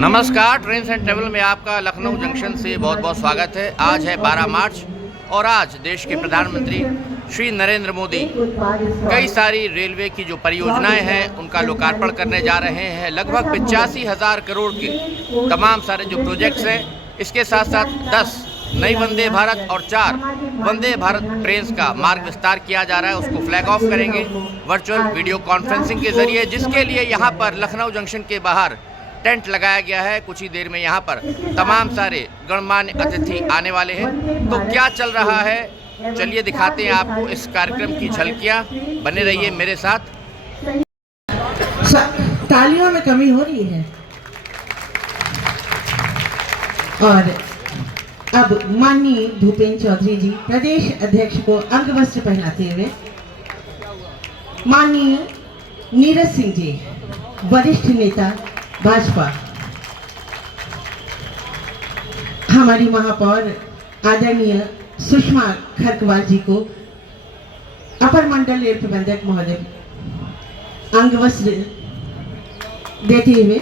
नमस्कार, trains and travel में आपका लखनऊ जंक्शन से बहुत बहुत स्वागत है। आज है 12 मार्च और आज देश के प्रधानमंत्री श्री नरेंद्र मोदी कई सारी रेलवे की जो परियोजनाएं हैं उनका लोकार्पण करने जा रहे हैं। लगभग 85,000 करोड़ के तमाम सारे जो प्रोजेक्ट्स हैं, इसके साथ साथ 10 नई वंदे भारत और 4 वंदे भारत ट्रेन्स का मार्ग विस्तार किया जा रहा है। उसको फ्लैग ऑफ करेंगे वर्चुअल वीडियो कॉन्फ्रेंसिंग के जरिए, जिसके लिए यहाँ पर लखनऊ जंक्शन के बाहर टेंट लगाया गया है। कुछ ही देर में यहाँ पर तमाम सारे गणमान्य अतिथि आने वाले हैं। तो क्या चल रहा है, चलिए दिखाते हैं आपको इस कार्यक्रम की झलकियाँ। बने रहिए मेरे साथ। तालियों में कमी हो रही है और अब माननीय भूपेंद्र चौधरी जी प्रदेश अध्यक्ष को अंगवस्त्र पहनाते हुए माननीय नीरज सिंह जी वरिष्ठ नेता भाजपा, हमारी महापौर आदरणीय सुषमा खरकवाल जी को अपर मंडल रेल प्रबंधक महोदय अंगवस्त्र देते हुए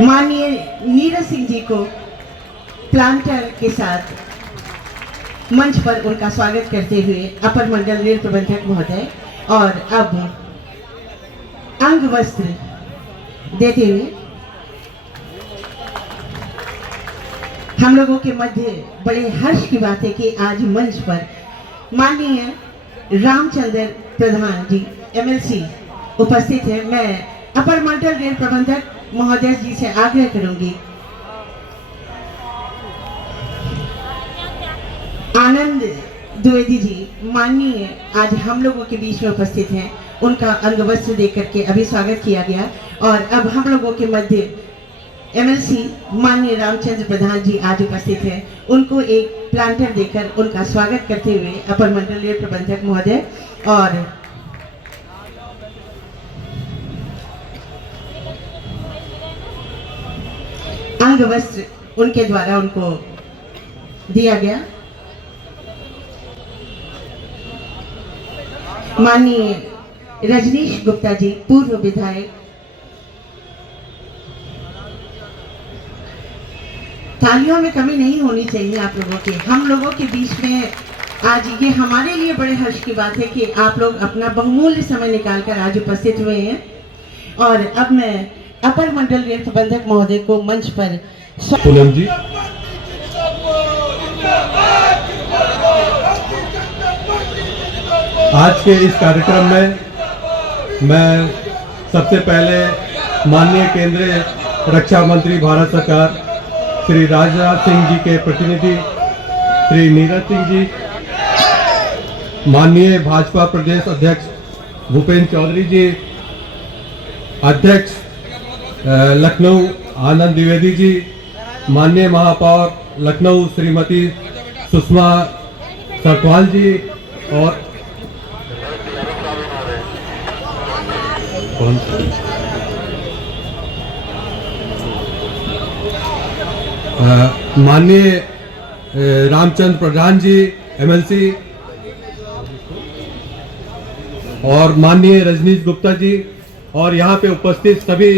माननीय नीरज सिंह जी को प्लांटर के साथ मंच पर उनका स्वागत करते हुए अपर मंडल रेल प्रबंधक महोदय और अब अंग वस्त्र देते हुए हम लोगों के मध्य बड़े हर्ष की बात है कि आज मंच पर माननीय रामचंद्र प्रधान जी MLC उपस्थित है। मैं अपर मंडल रेल प्रबंधक महोदय जी से आग्रह करूंगी, आनंद द्विवेदी जी माननीय आज हम लोगों के बीच में उपस्थित हैं, उनका अंगवस्त्र देकर के अभी स्वागत किया गया। और अब हम लोगों के मध्य MLC माननीय रामचंद्र प्रधान जी आज उपस्थित हैं, उनको एक प्लांटर देकर उनका स्वागत करते हुए अपर मंडल रेल प्रबंधक महोदय और अंगवस्त्र उनके द्वारा उनको दिया गया। माननीय रजनीश गुप्ता जी पूर्व विधायक, तालियों में कमी नहीं होनी चाहिए आप लोगों के। हम लोगों के बीच में आज ये हमारे लिए बड़े हर्ष की बात है कि आप लोग अपना बहुमूल्य समय निकालकर आज उपस्थित हुए हैं। और अब मैं अपर मंडल रेल प्रबंधक महोदय को मंच पर पूनम जी, आज के इस कार्यक्रम में मैं सबसे पहले माननीय केंद्रीय रक्षा मंत्री भारत सरकार श्री राजनाथ सिंह जी के प्रतिनिधि श्री नीरज सिंह जी, माननीय भाजपा प्रदेश अध्यक्ष भूपेंद्र चौधरी जी, अध्यक्ष लखनऊ आनंद द्विवेदी जी, माननीय महापौर लखनऊ श्रीमती सुषमा खरकवाल जी और माननीय रामचंद्र प्रधान जी MLC और माननीय रजनीश गुप्ता जी और यहाँ पे उपस्थित सभी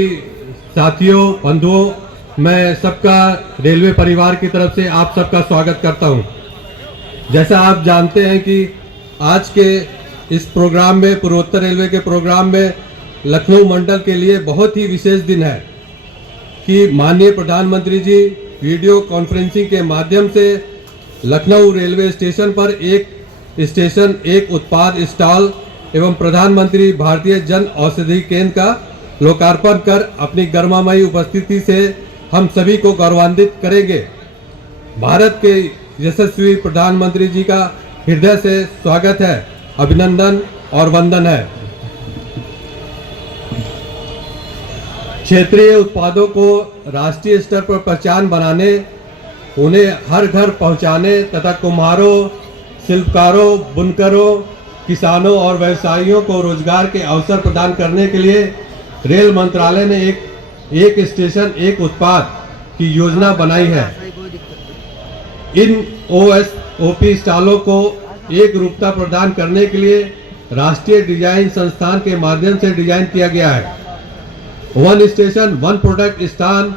साथियों, बंधुओं, मैं सबका रेलवे परिवार की तरफ से आप सबका स्वागत करता हूँ। जैसा आप जानते हैं कि आज के इस प्रोग्राम में, पूर्वोत्तर रेलवे के प्रोग्राम में लखनऊ मंडल के लिए बहुत ही विशेष दिन है कि माननीय प्रधानमंत्री जी वीडियो कॉन्फ्रेंसिंग के माध्यम से लखनऊ रेलवे स्टेशन पर एक स्टेशन एक उत्पाद स्टॉल एवं प्रधानमंत्री भारतीय जन औषधि केंद्र का लोकार्पण कर अपनी गर्मामयी उपस्थिति से हम सभी को गौरवान्वित करेंगे। भारत के यशस्वी प्रधानमंत्री जी का हृदय से स्वागत है, अभिनंदन और वंदन है। क्षेत्रीय उत्पादों को राष्ट्रीय स्तर पर पहचान बनाने, उन्हें हर घर पहुंचाने तथा कुम्हारों, शिल्पकारों, बुनकरों, किसानों और व्यवसायियों को रोजगार के अवसर प्रदान करने के लिए रेल मंत्रालय ने एक स्टेशन एक उत्पाद की योजना बनाई है। इन ओपी स्टॉलों को एक रूपता प्रदान करने के लिए राष्ट्रीय डिजाइन संस्थान के माध्यम से डिजाइन किया गया है। वन स्टेशन वन प्रोडक्ट स्थान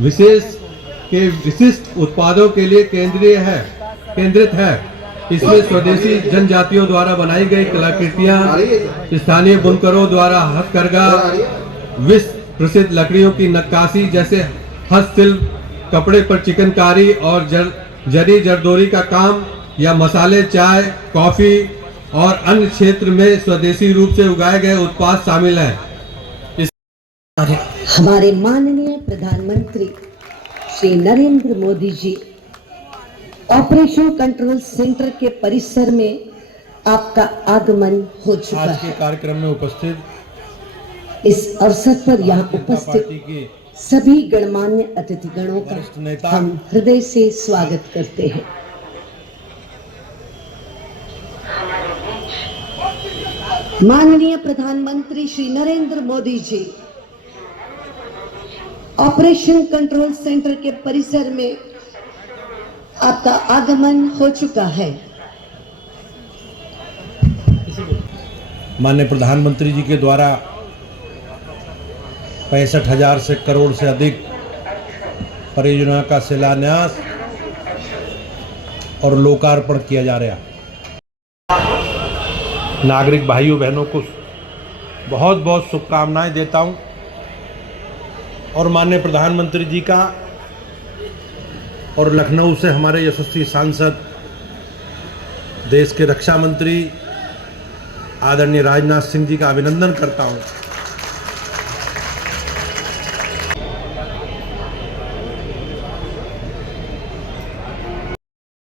विशिष्ट उत्पादों के लिए केंद्रित है। इसमें स्वदेशी जनजातियों द्वारा बनाई गई कलाकृतियां, स्थानीय बुनकरों द्वारा हथकरघा, विश्व प्रसिद्ध लकड़ियों की नक्काशी जैसे हस्तशिल्प, कपड़े पर चिकनकारी और जरी जरदोरी का काम या मसाले, चाय, कॉफी और अन्य क्षेत्र में स्वदेशी रूप से उगाए गए उत्पाद शामिल हैं। हमारे माननीय प्रधानमंत्री Shri Narendra Modi ji operation control centre के परिसर में आपका आगमन हो चुका आज के है। कार्यक्रम में उपस्थित इस अवसर पर यहाँ उपस्थित की सभी गणमान्य अतिथिगणों वरिष्ठ का नेता, हम हृदय से स्वागत करते हैं। माननीय प्रधानमंत्री Shri Narendra Modi ji operation control centre के परिसर में आपका आगमन हो चुका है। माननीय प्रधानमंत्री जी के द्वारा 65,000 से करोड़ से अधिक परियोजना का शिलान्यास और लोकार्पण किया जा रहा है। नागरिक भाइयों बहनों को बहुत बहुत शुभकामनाएं देता हूं और माननीय प्रधानमंत्री जी का और लखनऊ से हमारे यशस्वी सांसद, देश के रक्षा मंत्री आदरणीय राजनाथ सिंह जी का अभिनंदन करता हूं।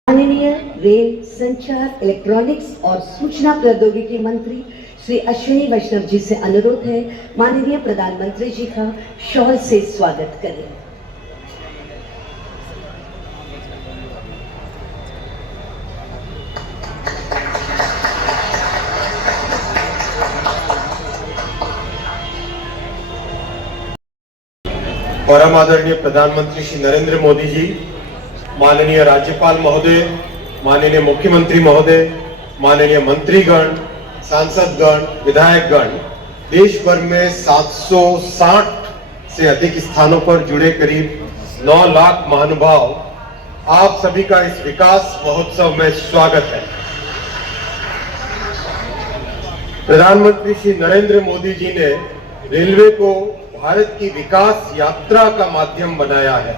माननीय रेल, संचार, इलेक्ट्रॉनिक्स और सूचना प्रौद्योगिकी मंत्री श्री अश्विनी वैष्णव जी से अनुरोध है, माननीय प्रधानमंत्री जी का शॉल से स्वागत करें। परम आदरणीय प्रधानमंत्री श्री नरेंद्र मोदी जी, माननीय राज्यपाल महोदय, माननीय मुख्यमंत्री महोदय, माननीय मंत्रीगण, सांसदगण, विधायकगण, देश भर में 760 से अधिक स्थानों पर जुड़े करीब 9 लाख महानुभाव, आप सभी का इस विकास महोत्सव में स्वागत है। प्रधानमंत्री श्री नरेंद्र मोदी जी ने रेलवे को भारत की विकास यात्रा का माध्यम बनाया है।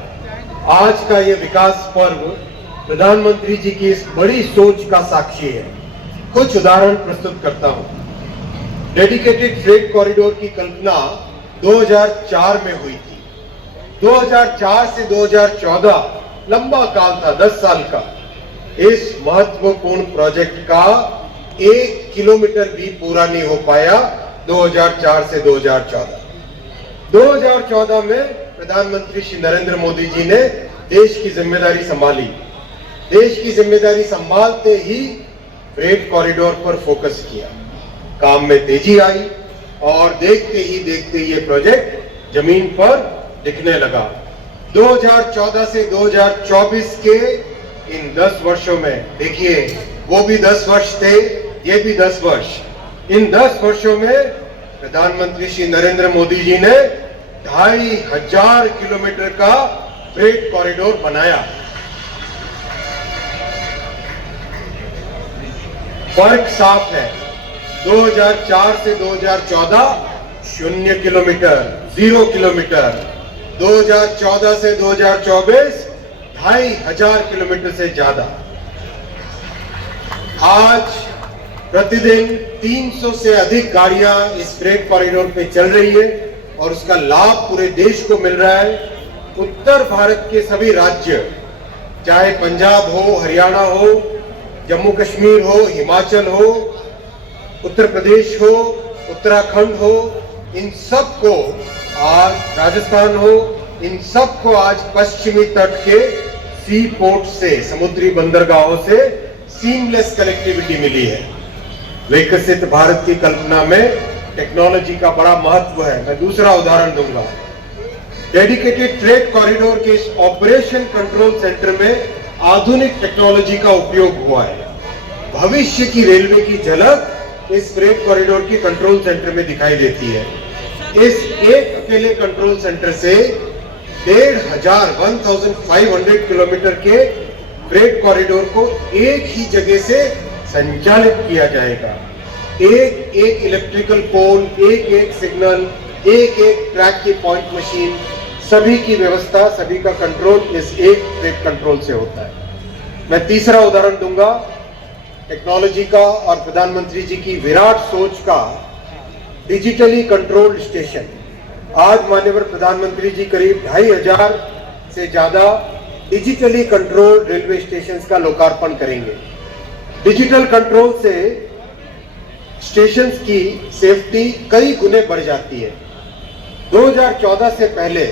आज का ये विकास पर्व प्रधानमंत्री जी की इस बड़ी सोच का साक्षी है। कुछ उदाहरण प्रस्तुत करता हूं। डेडिकेटेड फ्रेट कॉरिडोर की कल्पना 2004 में हुई थी। 2004 से 2014 लंबा काल था, 10 साल का। इस महत्वपूर्ण प्रोजेक्ट का 1 किलोमीटर भी पूरा नहीं हो पाया 2004 से 2014। 2014 में प्रधानमंत्री श्री नरेंद्र मोदी जी ने देश की जिम्मेदारी संभाली। देश की जिम्मेदारी संभालते ही फ्रेट कॉरिडोर पर फोकस किया, काम में तेजी आई और देखते ही देखते ये प्रोजेक्ट जमीन पर दिखने लगा। 2014 से 2024 के इन 10 वर्षों में, देखिए वो भी 10 वर्ष थे, ये भी 10 वर्ष। इन 10 वर्षों में प्रधानमंत्री श्री नरेंद्र मोदी जी ने 2,500 किलोमीटर का फ्रेट कॉरिडोर बनाया। फर्क साफ है, 2004 से 2014 0 किलोमीटर, 0 किलोमीटर। 2014 से 2024 2,500 किलोमीटर से ज्यादा। आज प्रतिदिन 300 से अधिक गाड़ियां इस फ्रेट कॉरिडोर पे चल रही है और उसका लाभ पूरे देश को मिल रहा है। उत्तर भारत के सभी राज्य, चाहे पंजाब हो, हरियाणा हो, जम्मू कश्मीर हो, हिमाचल हो, उत्तर प्रदेश हो, उत्तराखंड हो, इन सब को आज, राजस्थान हो, इन सब को आज पश्चिमी तट के सी पोर्ट से, समुद्री बंदरगाहों से सीमलेस कनेक्टिविटी मिली है। विकसित भारत की कल्पना में टेक्नोलॉजी का बड़ा महत्व है। मैं दूसरा उदाहरण दूंगा। डेडिकेटेड फ्रेट कॉरिडोर के इस ऑपरेशन कंट्रोल सेंटर में आधुनिक टेक्नोलॉजी का उपयोग हुआ है। भविष्य की रेलवे की झलक इस फ्रेट कॉरिडोर की कंट्रोल सेंटर में दिखाई देती है। इस एक अकेले कंट्रोल सेंटर से 1500 किलोमीटर के फ्रेट कॉरिडोर को एक ही जगह से संचालित किया जाएगा। एक एक इलेक्ट्रिकल पोल, एक एक सिग्नल, एक एक ट्रैक की पॉइंट मशीन, सभी की व्यवस्था, सभी का कंट्रोल इस एक फ्रेट कंट्रोल से होता है। मैं तीसरा उदाहरण दूंगा टेक्नोलॉजी का और प्रधानमंत्री जी की विराट सोच का, डिजिटली कंट्रोल्ड स्टेशन। आज माननीय प्रधानमंत्री जी करीब 2500 से ज्यादा डिजिटली कंट्रोल्ड रेलवे स्टेशन का लोकार्पण करेंगे। डिजिटल कंट्रोल से स्टेशन की सेफ्टी कई गुने बढ़ जाती है। 2014 से पहले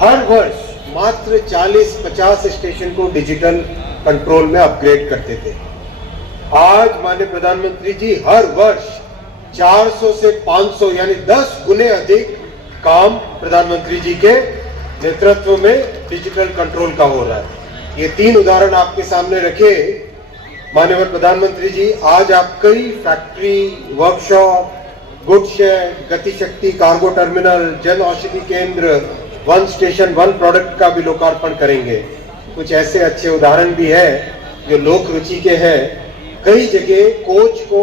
हर वर्ष मात्र 40-50 स्टेशन को डिजिटल कंट्रोल में अपग्रेड करते थे। आज माननीय प्रधानमंत्री जी हर वर्ष 400 से 500 यानी 10 गुने अधिक काम प्रधानमंत्री जी के नेतृत्व में डिजिटल कंट्रोल का हो रहा है। ये 3 उदाहरण आपके सामने रखे माननीय प्रधानमंत्री जी। आज आप कई फैक्ट्री, वर्कशॉप, गुड शेड, गति शक्ति कार्गो टर्मिनल, जन औषधि केंद्र, वन स्टेशन वन प्रोडक्ट का भी लोकार्पण करेंगे। कुछ ऐसे अच्छे उदाहरण भी है जो लोक रुचि के हैं। कई जगह कोच को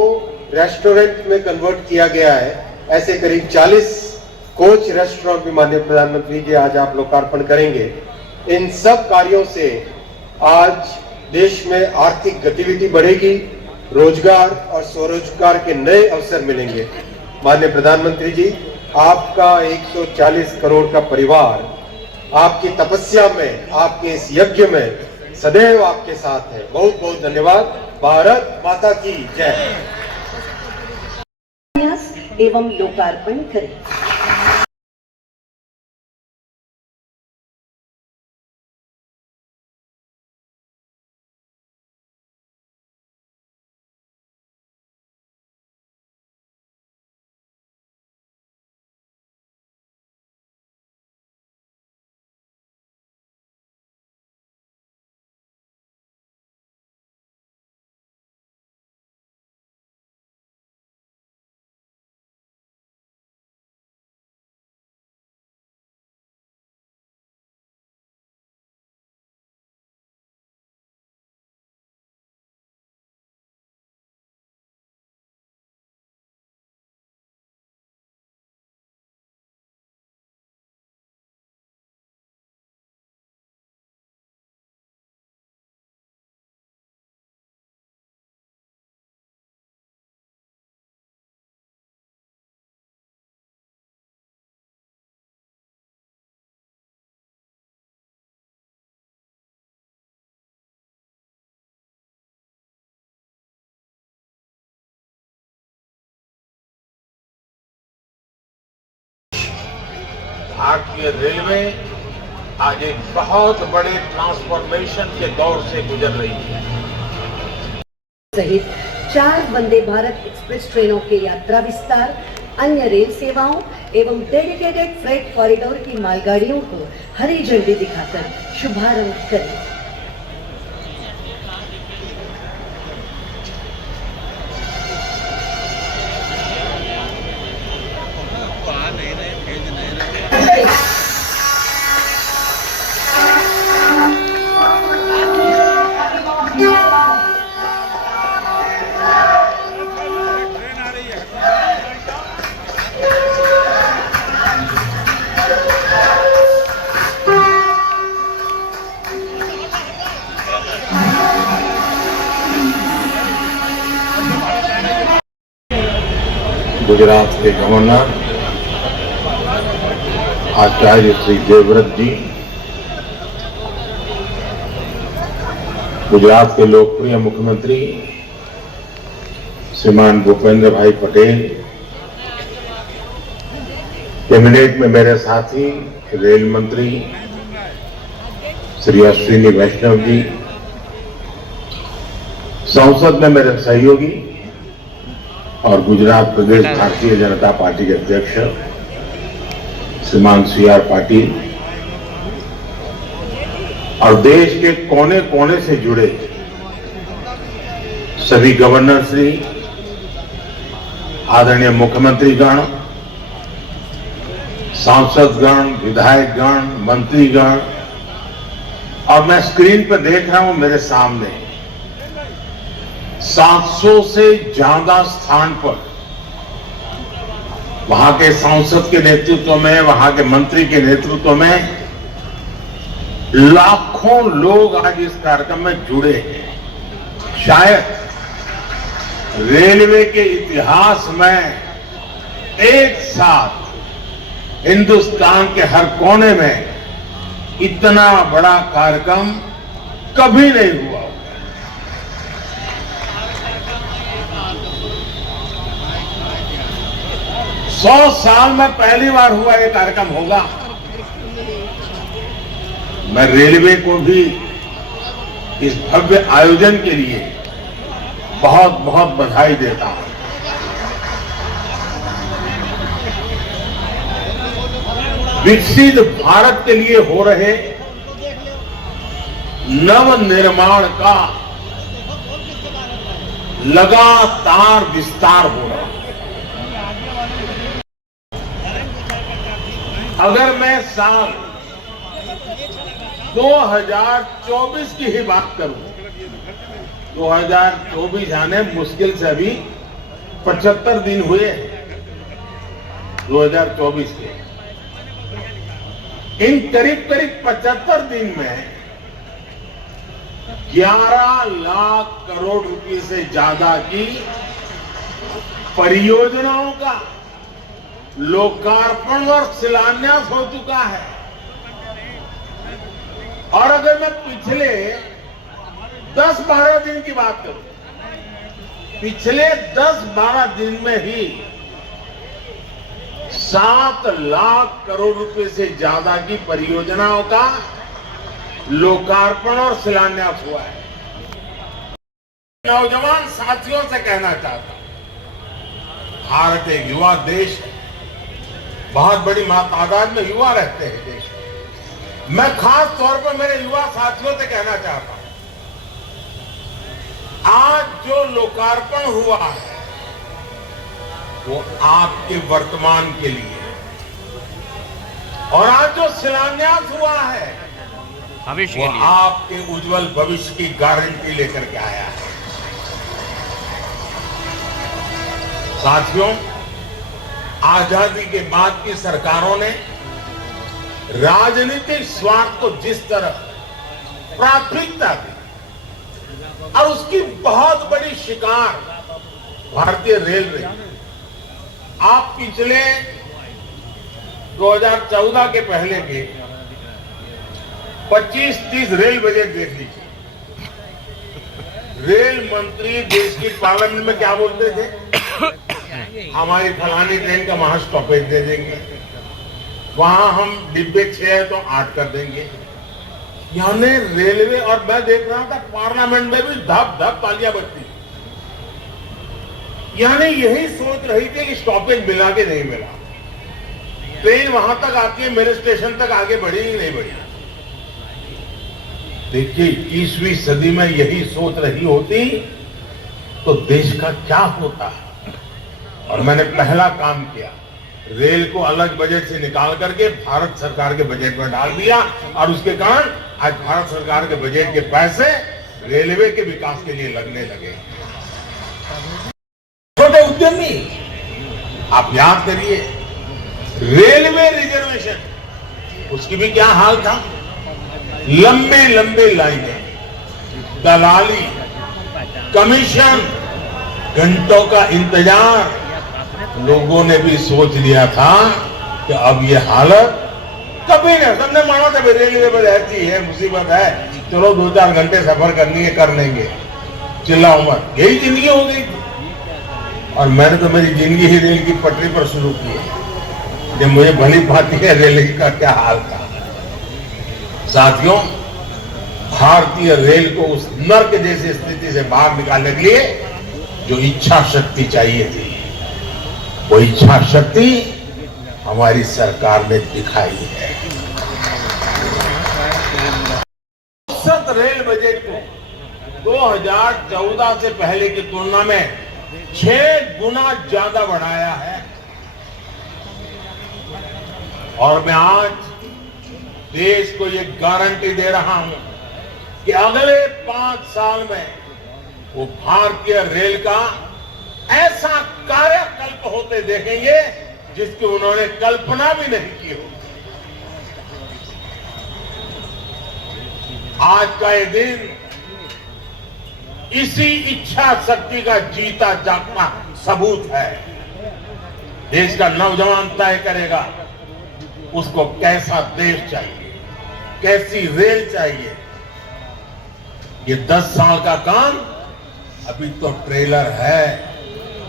रेस्टोरेंट में कन्वर्ट किया गया है। ऐसे करीब 40 कोच रेस्टोरेंट भी माननीय प्रधानमंत्री जी आज आप लोकार्पण करेंगे। इन सब कार्यों से आज देश में आर्थिक गतिविधि बढ़ेगी, रोजगार और स्वरोजगार के नए अवसर मिलेंगे। माननीय प्रधानमंत्री जी, आपका 140 करोड़ का परिवार आपकी तपस्या में, आपके इस यज्ञ में सदैव आपके साथ है। बहुत बहुत धन्यवाद। भारत माता की जय। एवं लोकार्पण करें। भारतीय रेलवे आज एक बहुत बड़े ट्रांसफॉर्मेशन के दौर से गुजर रही है। सहित 4 वंदे भारत एक्सप्रेस ट्रेनों के यात्रा विस्तार, अन्य रेल सेवाओं एवं डेडिकेटेड फ्रेट कॉरिडोर की मालगाड़ियों को हरी झंडी दिखाकर शुभारंभ करें। गुजरात के गवर्नर आचार्य श्री देवव्रत जी, गुजरात के लोकप्रिय मुख्यमंत्री श्रीमान भूपेंद्र भाई पटेल, कैबिनेट में मेरे साथी रेल मंत्री श्री अश्विनी वैष्णव जी, संसद में मेरे सहयोगी और गुजरात प्रदेश भारतीय जनता पार्टी के अध्यक्ष श्रीमान CR पाटिल, और देश के कोने कोने से जुड़े सभी गवर्नर श्री, आदरणीय मुख्यमंत्रीगण, सांसदगण, विधायकगण, मंत्रीगण, और मैं स्क्रीन पर देख रहा हूं मेरे सामने 700 से ज्यादा स्थान पर वहां के सांसद के नेतृत्व में, वहां के मंत्री के नेतृत्व में लाखों लोग आज इस कार्यक्रम में जुड़े हैं। शायद रेलवे के इतिहास में एक साथ हिंदुस्तान के हर कोने में इतना बड़ा कार्यक्रम कभी नहीं हुआ। 100 साल में पहली बार हुआ ये कार्यक्रम होगा। मैं रेलवे को भी इस भव्य आयोजन के लिए बहुत बहुत बधाई देता हूं। विकसित भारत के लिए हो रहे नव निर्माण का लगातार विस्तार हो रहा है। अगर मैं साल 2024 की ही बात करूं, 2024 आने मुश्किल से अभी 75 दिन हुए 2024 के। इन करीब करीब 75 दिन में 11 लाख करोड़ रुपए से ज्यादा की परियोजनाओं का लोकार्पण और शिलान्यास हो चुका है। और अगर मैं पिछले 10-12 दिन की बात करूं, पिछले 10-12 दिन में ही 7 लाख करोड़ रुपए से ज्यादा की परियोजनाओं का लोकार्पण और शिलान्यास हुआ है। नौजवान साथियों से कहना चाहता हूं, भारत एक युवा देश है, बहुत बड़ी तादाद में युवा रहते हैं देश में। मैं खास तौर पर मेरे युवा साथियों से कहना चाहता हूं, आज जो लोकार्पण हुआ है वो आपके वर्तमान के लिए, और आज जो शिलान्यास हुआ है भविष्य वो के लिए। आपके उज्जवल भविष्य की गारंटी लेकर के आया है। साथियों, आजादी के बाद की सरकारों ने राजनीतिक स्वार्थ को जिस तरह प्राथमिकता दी, और उसकी बहुत बड़ी शिकार भारतीय रेलवे। आप पिछले 2014 के पहले के 25-30 रेल बजट देख लीजिए। रेल मंत्री देश की पार्लियामेंट में क्या बोलते थे? हमारी फलानी ट्रेन का वहां स्टॉपेज दे देंगे, वहां हम डिब्बे 6 है तो 8 कर देंगे। यानी रेलवे, और मैं देख रहा था पार्लियामेंट में भी धप धप तालियां बजती। यानी यही सोच रही थी कि स्टॉपेज मिला के नहीं मिला, ट्रेन वहां तक आती है, मेरे स्टेशन तक आगे बढ़ी ही नहीं बढ़ी। देखिए 21वीं सदी में यही सोच रही होती तो देश का क्या होता है। और मैंने पहला काम किया, रेल को अलग बजट से निकाल करके भारत सरकार के बजट में डाल दिया, और उसके कारण आज भारत सरकार के बजट के पैसे रेलवे के विकास के लिए लगने लगे। छोटे उद्यमी, आप याद करिए रेलवे रिजर्वेशन, उसकी भी क्या हाल था। लंबे लंबे लाइनें, दलाली, कमीशन, घंटों का इंतजार। लोगों ने भी सोच लिया था कि अब ये हालत कभी नहीं। सबने माना था रेलवे में ऐसी है, मुसीबत है, चलो 2-4 घंटे सफर करनी है कर लेंगे, चिल्लाओ मत, यही जिंदगी हो गई थी। और मैंने तो मेरी जिंदगी ही रेल की पटरी पर शुरू की है, जब मुझे भली भांति है रेल का क्या हाल था। साथियों, भारतीय रेल को उस नर्क जैसी स्थिति से बाहर निकालने के लिए जो इच्छा शक्ति चाहिए थी, वो इच्छा शक्ति हमारी सरकार ने दिखाई है। औसत रेल बजट को 2014 से पहले की तुलना में 6 गुना ज्यादा बढ़ाया है। और मैं आज देश को ये गारंटी दे रहा हूं कि अगले 5 साल में वो भारतीय रेल का ऐसा कायाकल्प होते देखेंगे जिसकी उन्होंने कल्पना भी नहीं की हो। आज का ये दिन इसी इच्छा शक्ति का जीता जागता सबूत है। देश का नौजवान तय करेगा उसको कैसा देश चाहिए, कैसी रेल चाहिए। ये 10 साल का काम अभी तो ट्रेलर है,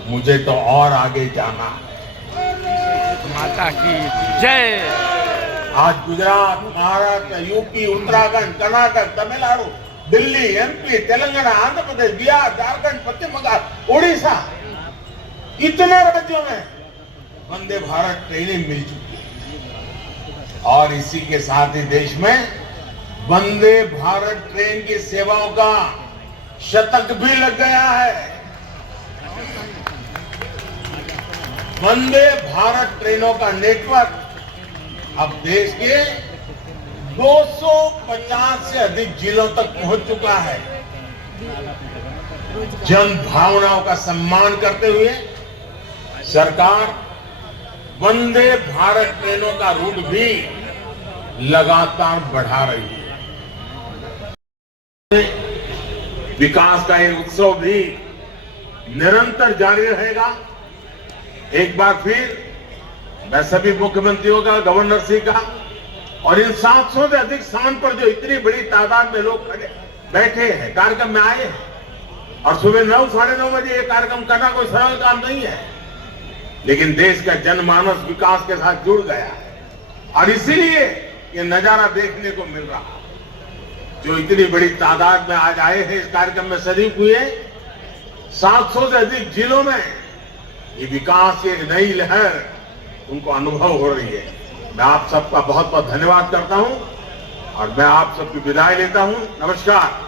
मुझे तो और आगे जाना है। माता की जय। आज गुजरात, महाराष्ट्र, यूपी, उत्तराखंड, कर्नाटक, तमिलनाडु, दिल्ली, एमपी, तेलंगाना, आंध्र प्रदेश, बिहार, झारखंड, पश्चिम बंगाल, उड़ीसा, इतने राज्यों में वंदे भारत ट्रेनें मिल चुकी है। और इसी के साथ ही देश में वंदे भारत ट्रेन की सेवाओं का शतक भी लग गया है। वंदे भारत ट्रेनों का नेटवर्क अब देश के 250 से अधिक जिलों तक पहुंच चुका है। जन भावनाओं का सम्मान करते हुए सरकार वंदे भारत ट्रेनों का रूट भी लगातार बढ़ा रही है। विकास का ये उत्सव भी निरंतर जारी रहेगा। एक बार फिर मैं सभी मुख्यमंत्रियों का, गवर्नर जी का और इन 700 से अधिक स्थान पर जो इतनी बड़ी तादाद में लोग खड़े बैठे हैं, कार्यक्रम में आए हैं और सुबह 9, साढ़े 9 बजे ये कार्यक्रम करना कोई सरल काम नहीं है, लेकिन देश का जनमानस विकास के साथ जुड़ गया है और इसीलिए ये नजारा देखने को मिल रहा है। जो इतनी बड़ी तादाद में आज आए हैं इस कार्यक्रम में शरीक हुए, 700 से अधिक जिलों में ये विकास की एक नई लहर उनको अनुभव हो रही है। मैं आप सबका बहुत बहुत धन्यवाद करता हूं और मैं आप सबकी विदाई लेता हूं। नमस्कार।